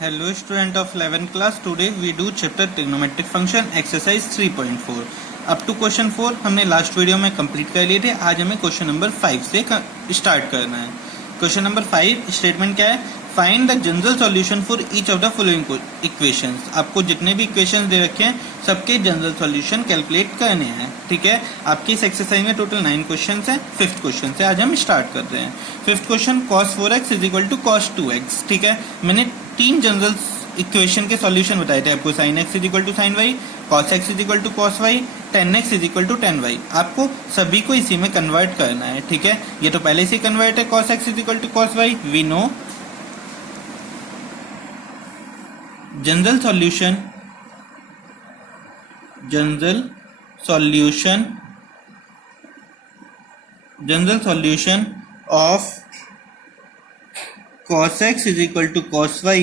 Hello student of 11th class. Today we do chapter trigonometric function exercise 3.4 up to question 4 हमने last video में complete कर लिए थे. आज हमें क्वेश्चन नंबर 5 से स्टार्ट करना है. क्वेश्चन नंबर 5 स्टेटमेंट क्या है? Find the general solution for each of the following equations. आपको जितने भी इक्वेशंस दे रखे हैं सबके जनरल सॉल्यूशन कैलकुलेट करने हैं. ठीक है, आपकी इस एक्सरसाइज में टोटल 9 क्वेश्चंस हैं. फिफ्थ क्वेश्चन से आज हम स्टार्ट कर रहे हैं. Fifth question cos 4x is equal to cos 2x. ठीक है, मैंने 3 जनरल इक्वेशन के सॉल्यूशन बताए थे आपको. sin x is equal to sin y, cos x is equal to cos y, tan x is equal to tan y. आपको सभी को इसी में कन्वर्ट करना है. ठीक है, ये तो पहले से कन्वर्ट है. cos x is equal to cos y. We know general solution of cos x is equal to cos y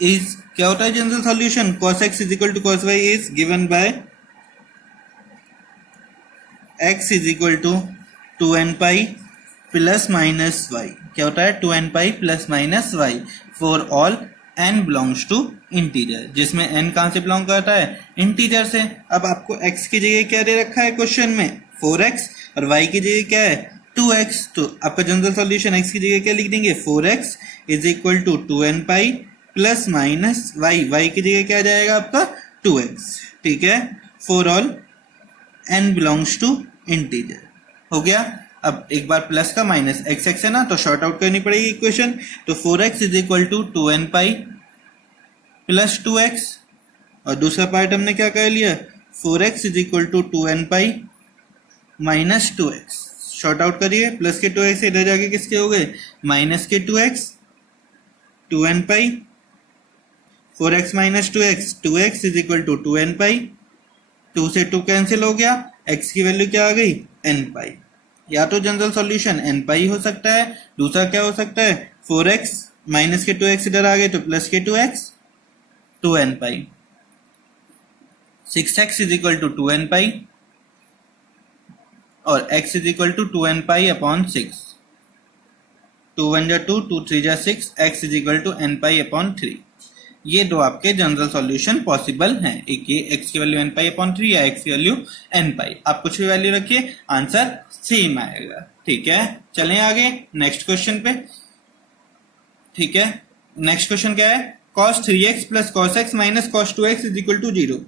is, क्या होता है general solution? cos x is equal to cos y is given by x is equal to 2n pi plus minus y. क्या होता है? 2n pi plus minus y for all n belongs to integer, जिसमें n कहां से belong करता है? Integer से. अब आपको x की जगह क्या दे रखा है क्वेश्चन में? 4x, और y की जगह क्या है? 2x. तो आपका जनरल सॉल्यूशन x की जगह क्या लिख देंगे? 4x is equal to 2n pi plus minus y. y की जगह क्या जाएगा आपका? 2x. ठीक है, for all n belongs to integer. हो गया. अब एक बार प्लस का माइनस x है ना, तो शॉर्ट आउट करनी पड़ेगी इक्वेशन. तो 4x is equal to 2n pi plus 2x, और दूसरा पार्ट हमने क्या कर लिया? 4x is equal to 2n pi minus 2x. Sort out करिए. प्लस के 2x इधर जाके किसके हो गए? माइनस के 2x. 2n pi 4x minus 2x, 2x is equal to 2n pi. 2 से 2 कैंसिल हो गया. x की वैल्यू क्या आ गई? n पाई. या तो जनरल सॉल्यूशन n पाई हो सकता है, दूसरा क्या हो सकता है? 4x माइनस के 2x इधर आ गए तो प्लस के 2x, 2n pi. 6x is equal to 2n pi, और x is equal to 2n pi upon 6. 2 1 जा 2, 2 3 जा 6, x is equal to n pi upon 3. ये दो आपके जनरल सॉल्यूशन पॉसिबल हैं. एक ये x की वैल्यू n पाई अपॉन 3 या x की वैल्यू n पाई. आप कुछ भी वैल्यू रखिए, आंसर सेम आएगा. ठीक है, चलें आगे नेक्स्ट क्वेश्चन पे. ठीक है, नेक्स्ट क्वेश्चन क्या है? cos 3x plus cos x minus cos 2x is equal to 0.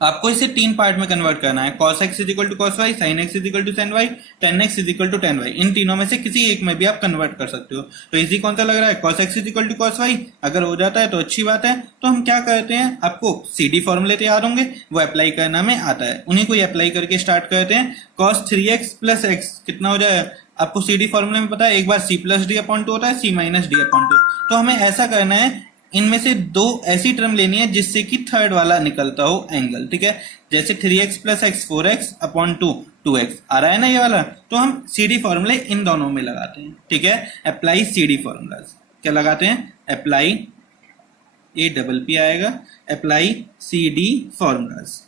आपको इसे 3 पार्ट में कन्वर्ट करना है. cos x is equal to cos y, sin x is equal to sin y, tan x is equal to tan y. इन तीनों में से किसी एक में भी आप कन्वर्ट कर सकते हो. तो इजी कौन सा लग रहा है? cos x is equal to cos y. अगर हो जाता है तो अच्छी बात है. तो हम क्या करते हैं, आपको CD फॉर्मूले तैयार होंगे, वो अप्लाई करना में आता है, उन्हीं को अप्लाई करके स्टार्ट करते हैं. cos 3x प्लस x कितना हो जाएगा? आपको CD फॉर्मूले में पता है, एक बार c प्लस डी अपॉन 2 होता है, c माइनस डी अपॉन 2. तो हमें ऐसा करना है, इनमें से 2 ऐसी टर्म लेनी है जिससे कि थर्ड वाला निकलता हो एंगल. ठीक है, जैसे 3x plus x 4x upon 2 2x आ रहा है ना ये वाला, तो हम CD फॉर्मूले इन दोनों में लगाते हैं. ठीक है, अप्लाई CD फॉर्मूलाज. क्या लगाते हैं? अप्लाई, ए डबल पी आएगा, apply CD formulas.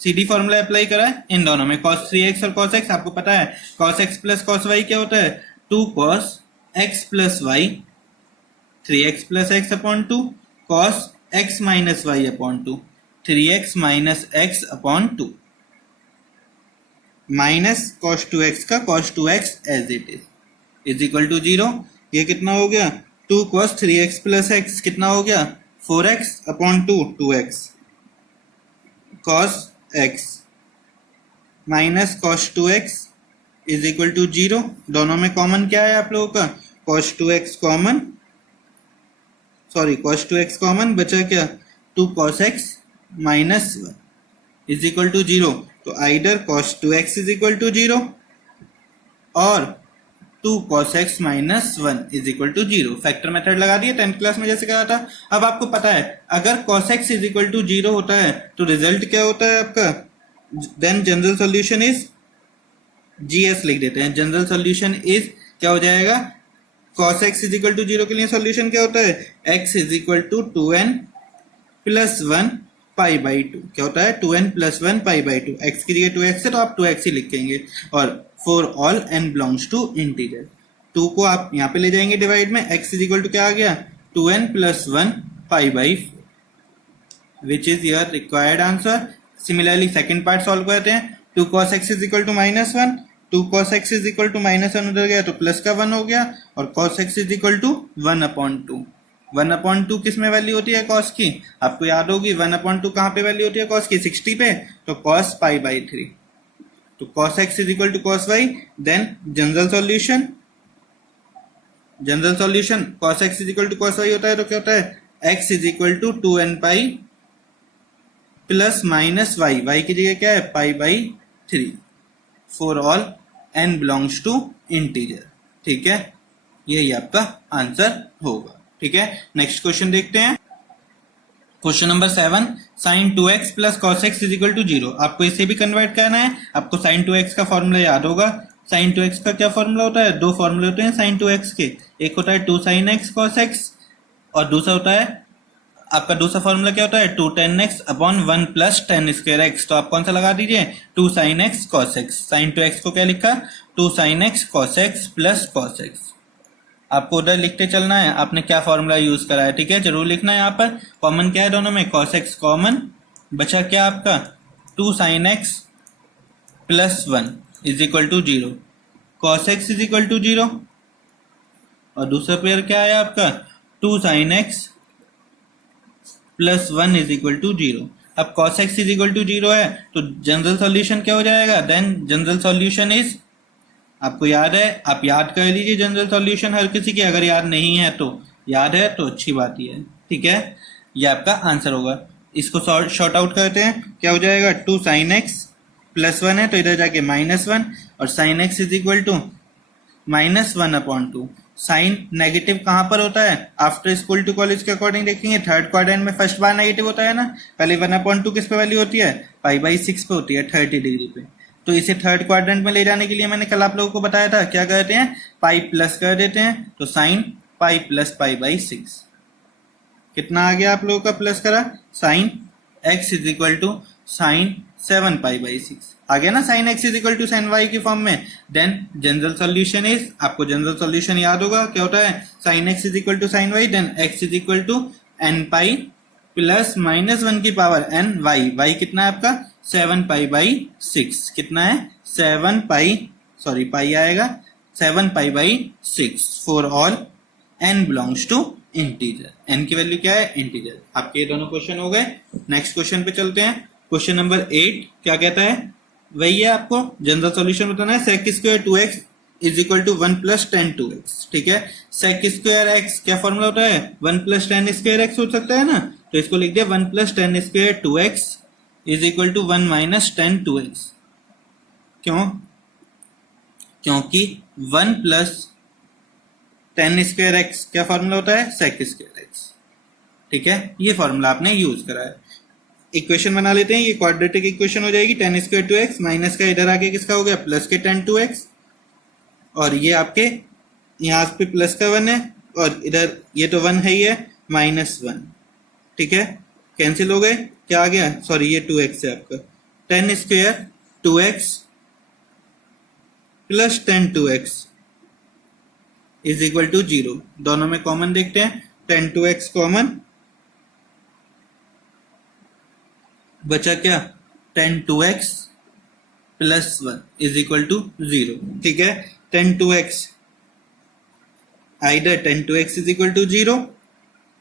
CD formula apply करा है इन दोनों में. cos 3x और cos x आपको पता है, cos x plus cos y क्या होता है? 2 cos x plus y, 3x plus x upon 2, cos x minus y upon 2, 3x minus x upon 2, minus cos 2x का cos 2x as it is equal to 0. ये कितना हो गया? 2 cos 3x plus x कितना हो गया? 4x upon 2, 2x, cos x minus cos 2x is equal to 0. दोनों में कॉमन क्या है आप लोगों का? cos 2x common, sorry cos 2x common, बचा क्या? 2 cos x minus 1 is equal to 0. तो either cos 2x is equal to 0 और 2 cos x minus 1 is equal to 0. Factor method लगा दिए 10th क्लास में जैसे कहा था. अब आपको पता है अगर cos x is equal to 0 होता है तो रिजल्ट क्या होता है आपका? Then general solution is, GS लिख देते हैं. जनरल सॉल्यूशन इज क्या हो जाएगा? cos x is equal to 0 के लिए सॉल्यूशन क्या होता है? x is equal to 2n plus 1 pi by 2. क्या होता है? 2n plus 1 pi by 2. x की जगह 2x है तो आप 2x ही लिखेंगे. और for all n belongs to integer. 2 को आप यहाँ पे ले जाएंगे डिवाइड में, x इज इक्वल टू क्या आ गया 2n plus 1 pi by, which is your required answer. Similarly second part solve करते हैं। 2 cos x is equal to -1, 2 cos x is equal to -1 उधर गया तो प्लस का 1 हो गया, और cos x is equal to 1/2। 1/2 किस में वैल्यू होती है cos की, आपको याद होगी 1/2 कहाँ पे वैल्यू होती है cos की 60 पे, तो cos पाई बाई 3। तो cos x is equal to cos y, then general solution cos x is equal to cos y होता है तो क्या होता है x is equal to 2n pi plus minus y, y की जगह क्या है pi by 3 for all n belongs to integer. ठीक है, यही आपका आंसर होगा। ठीक है, नेक्स्ट क्वेश्चन देखते हैं। Question number 7, sin 2x plus cos x is equal to 0। आपको इसे भी कन्वर्ट करना है। आपको sin 2x का फॉर्मूला याद होगा। sin 2x का क्या फॉर्मूला होता है, दो फॉर्मूले होते हैं sin 2x के, एक होता है 2 sin x cos x और दूसरा होता है आपका दूसरा फॉर्मूला क्या होता है 2 tan x upon 1 plus tan square x। तो आप कौन सा लगा दीजिए 2 sin x cos x। sin 2x को क्या लिखा 2 sin x cos x plus cos x। आपको उधर लिखते चलना है आपने क्या फॉर्मूला यूज करा है। ठीक है, जरूर लिखना है। यहाँ पर कॉमन क्या है दोनों में, cos x कॉमन, बचा क्या आपका 2 sin x plus 1 is equal to 0, cos x is equal to 0, और दूसरा पेयर क्या है आपका 2 sin x plus 1 is equal to 0। अब cos x is equal to 0 है तो जनरल सॉल्यूशन क्या हो जाएगा, देन जनरल सॉल्यूशन इज, आपको याद है आप याद कर लीजिए जनरल सॉल्यूशन हर किसी के, अगर याद नहीं है तो याद है तो अच्छी बात ही है। ठीक है, ये आपका आंसर होगा। इसको शॉर्ट आउट करते हैं, क्या हो जाएगा 2 sin x प्लस 1 है तो इधर जाके -1, और sin x is equal to -1/2। Sine negative कहां पर होता है, आफ्टर स्कूल टू कॉलेज के अकॉर्डिंग देखेंगे थर्ड क्वाड्रेंट में फर्स्ट बार नेगेटिव होता है ना। पहले 1/2 किस पे वैल्यू होती है π/6 पे होती है 30 डिग्री पे। तो इसे थर्ड क्वाड्रेंट में ले जाने के लिए मैंने कल आप लोगों को बताया था क्या करते हैं पाई प्लस कर देते हैं, तो साइन पाई प्लस π/6 कितना आ गया आप लोगों का प्लस करा sine x is equal to sine 7 π/6 आ गया ना, sine x is equal to sine y की फॉर्म में। देन जनरल सॉल्यूशन इज, आपको जनरल सॉल्यूशन याद होगा क्या होता है sine x is equal to sine y, then x is equal to n pi plus -1 की पावर n y कितना है आपका 7 π/6 कितना है 7 पाई, सॉरी पाई आएगा 7 π/6 for all n belongs to integer. n की वैल्यू क्या है इंटीजर। आपके ये दोनों क्वेश्चन हो गए। नेक्स्ट क्वेश्चन पे चलते हैं। क्वेश्चन नंबर 8 क्या कहता है, वही है आपको जनरल सॉल्यूशन बताना है। sec square 2x is equal to 1 plus tan 2x। ठीक है, sec स्क्वायर x क्या फॉर्मूला होता है 1 प्लस tan स्क्वायर x हो सकता है ना, तो इसको लिख दिया 1 plus tan square 2x is equal to 1 minus tan 2x। क्यों, क्योंकि 1 प्लस tan स्क्वायर x क्या फॉर्मूला होता है sec स्क्वायर x। ठीक है, ये फॉर्मूला आपने यूज करा है। इक्वेशन बना लेते हैं, ये क्वाड्रेटिक इक्वेशन हो जाएगी tan स्क्वायर 2x माइनस का इधर आके किसका हो गया प्लस के tan 2x, और ये आपके यहाँ पे प्लस का 1 है और इधर ये तो 1 है ही है -1। ठीक है, कैंसिल हो गए, क्या आ गया सॉरी ये 2x है आपका tan square 2x plus tan 2x is equal to 0। दोनों में कॉमन देखते हैं, tan 2x कॉमन, बचा क्या tan 2x plus 1 is equal to 0। ठीक है, tan 2x either tan 2x is equal to 0,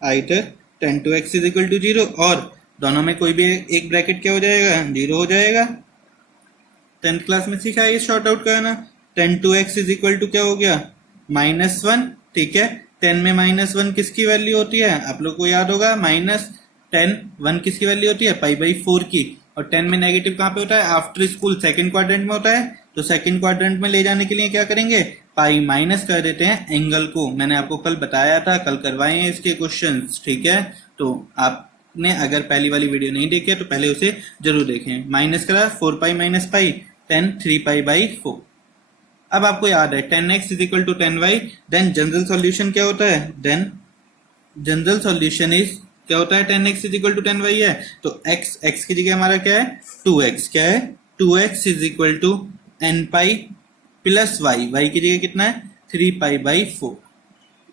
either tan 2x is equal to 0, और दोनों में कोई भी एक ब्रैकेट क्या हो जाएगा 0 हो जाएगा। 10th क्लास में सीखा है ये शॉर्ट आउट करना। tan 2x is equal to क्या हो गया -1। ठीक है, 10 में -1 किसकी वैल्यू होती है आप लोग को याद होगा -10 1 किसकी वैल्यू होती है π/4 की, और 10 में नेगेटिव कहाँ पे होता है आफ्टर स्कूल सेकंड क्वाड्रेंट में होता है। तो सेकंड क्वाड्रेंट में ले जाने के लिए क्या करेंगे पाई माइनस कर देते हैं एंगल को। मैंने आपको कल बताया था, कल करवाए हैं इसके क्वेश्चंस। ठीक है, तो आपने अगर पहली वाली वीडियो नहीं देखी है तो पहले उसे जरूर देखें। माइनस करा 4π माइनस पाई 10 3π/4। अब आपको याद है tan x is equal to tan y, then general solution क्या होता है, देन जनरल सॉल्यूशन इज क्या होता है tan x is equal to tan y है, तो x की जगह हमारा क्या है 2x, क्या है 2x is equal to n pi plus y की जगह कितना है 3π/4।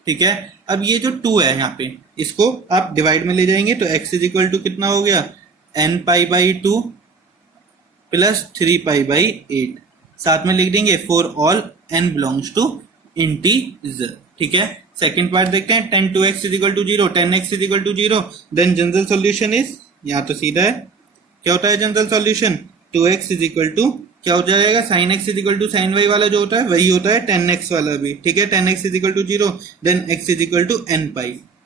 ठीक है, अब ये जो 2 है यहाँ पे, इसको आप डिवाइड में ले जाएंगे तो x इज इक्वल टू कितना हो गया, nπ/2 प्लस 3π/8। साथ में लिख देंगे for all n belongs to integer. ठीक है, सेकंड पार्ट देखते हैं, 10 2x is equal to 0, 10x is equal to 0, then general solution is, यहाँ तो सीधा है, क्या होता है general solution, 2x is equal to क्या हो जाएगा, sin x is equal to sin y वाला जो होता है वही होता है 10x वाला भी। ठीक है, 10x is equal to 0, then x is equal to nπ,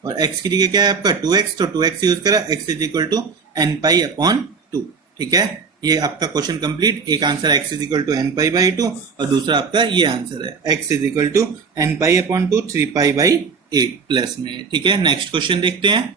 और x की जगह क्या है आपका 2x, तो 2x यूज करा, x is equal to nπ/2। ठीक है, ये आपका क्वेश्चन कंप्लीट। एक answer x is equal to nπ/2 और दूसरा आपका ये आंसर है x is equal to nπ/2 3π/8 plus में। ठीक है, नेक्स्ट क्वेश्चन देखते हैं।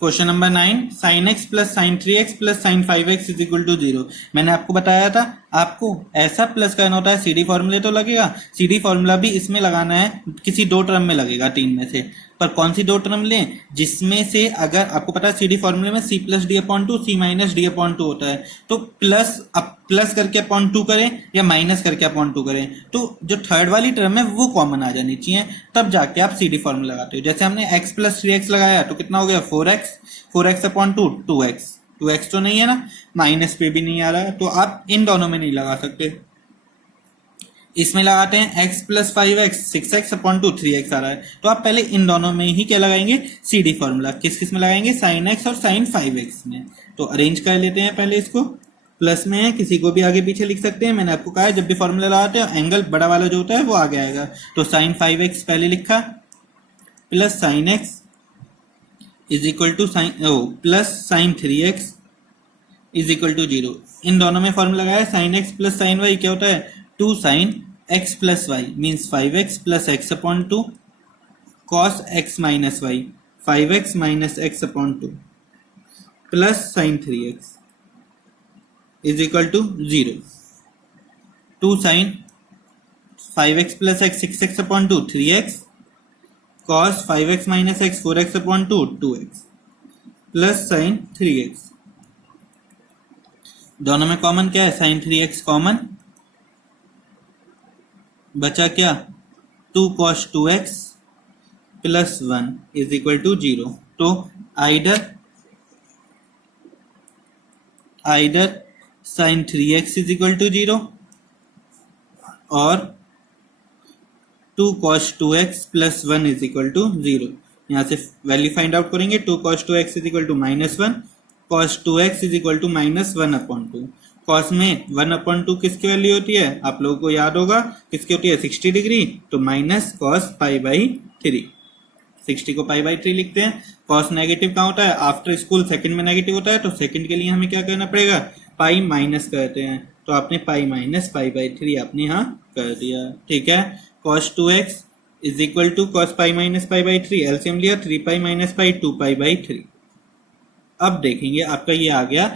Question number 9, sin x plus sin 3x plus sin 5x is equal to 0। मैंने आपको बताया था आपको ऐसा प्लस करना होता है, सीडी फॉर्मूले तो लगेगा, सीडी फॉर्मूला भी इसमें लगाना है, किसी दो टर्म में लगेगा तीन में से, पर कौन सी दो टर्म लें जिसमें से, अगर आपको पता है सीडी फॉर्मूले में c plus d/2 c minus d/2 होता है, तो प्लस करके अपॉन 2 करें या माइनस करके अपॉन 2 करें, तो जो थर्ड वाली टर्म है वो कॉमन आ जानी चाहिए, तब जाके आप सीडी फॉर्मूला लगाते हो। जैसे हमने x प्लस 3x लगाया तो कितना हो गया 4x अपॉन 2x तो नहीं है ना, माइनस पे भी नहीं आ रहा है, तो आप इन दोनों में नहीं लगा सकते। इसमें लगाते हैं x plus 5x 6x upon 2 3x आ रहा है, तो आप पहले इन दोनों में ही क्या लगाएंगे, सीडी फॉर्मूला। किस किस में लगाएंगे, sin x और sin 5x में। तो अरेंज कर लेते हैं पहले इसको, प्लस में है, किसी को भी आगे पीछे लिख सकते हैं। मैंने आपको कहा है जब भी फॉर्मूला लगाते हैं एंगल बड़ा वाला जो होता है वो आगे आएगा, तो sin 5x पहले लिखा, plus sin x is equal to plus sin 3x is equal to 0। इन दोनों में फॉर्मूला लगाया, sin x plus sin y क्या होता है, 2 sin x plus y means 5x plus x upon 2 cos x minus y 5x minus x upon 2 plus sin 3x is equal to 0। 2 sin 5x plus x 6x upon 2 3x cos 5x minus x 4x upon 2 2x plus sin 3x। दोनों में common क्या है, sin 3x common, बचा क्या 2 cos 2x plus 1 is equal to 0। तो either sin 3x is equal to 0 और 2 cos 2x plus 1 is equal to 0। यहाँ से वैल्यू फाइंड आउट करेंगे, 2 cos 2x is equal to -1, cos 2x is equal to -1 upon 2। cos में 1 upon 2 किसकी value होती है, आप लोगों को याद होगा किसकी होती है, 60 डिग्री, तो माइनस cos π/3, 60 को π/3 लिखते हैं। cos नेगेटिव कहाँ होता है, आफ्टर स्कूल सेकंड में नेगेटिव होता है, तो सेकंड के लिए हमें क्या करना पड़ेगा, पाई माइनस करते हैं, तो आपने पाई माइनस π/3 आपने यहाँ कर दिया। ठीक है, cos 2x is equal to cos π minus π/3, LCM लिया 3π माइनस π 2π/3। अब देखेंगे आपका ये आ गया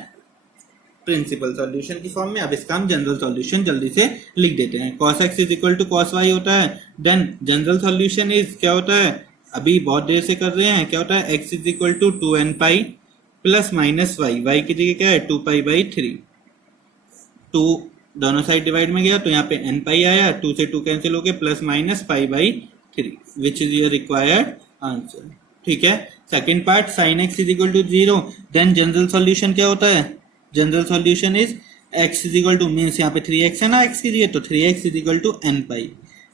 प्रिंसिपल सॉल्यूशन की फॉर्म में। अब इसका हम जनरल सॉल्यूशन जल्दी से लिख देते हैं। cos x is equal to cos y होता है, देन जनरल सॉल्यूशन इज क्या होता है, अभी बहुत देर से कर रहे हैं, क्या होता है, x is equal to 2nπ plus minus y की जगह क्या है 2π/3। 2 दोनों साइड डिवाइड में गया तो यहाँ पे nπ आया, 2 से 2 कैंसिल हो गए, plus minus π/3 which is your required answer. ठीक है, second part sin x is equal to 0, then general solution क्या होता है, general solution is x is equal to means यहाँ पे 3x है ना x की जगह, तो 3x is equal to nπ,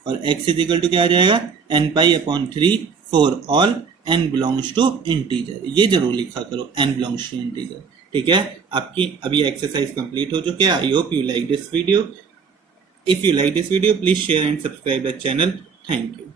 और x इज इक्वल टू क्या आ जाएगा, nπ/3 for all n belongs to integer. ये जरूर लिखा करो, n बिलोंग्स टू इंटीजर। ठीक है, आपकी अभी एक्सरसाइज कंप्लीट हो चुके हैं। I hope you like this video. If you like this video please share and subscribe the channel. Thank you.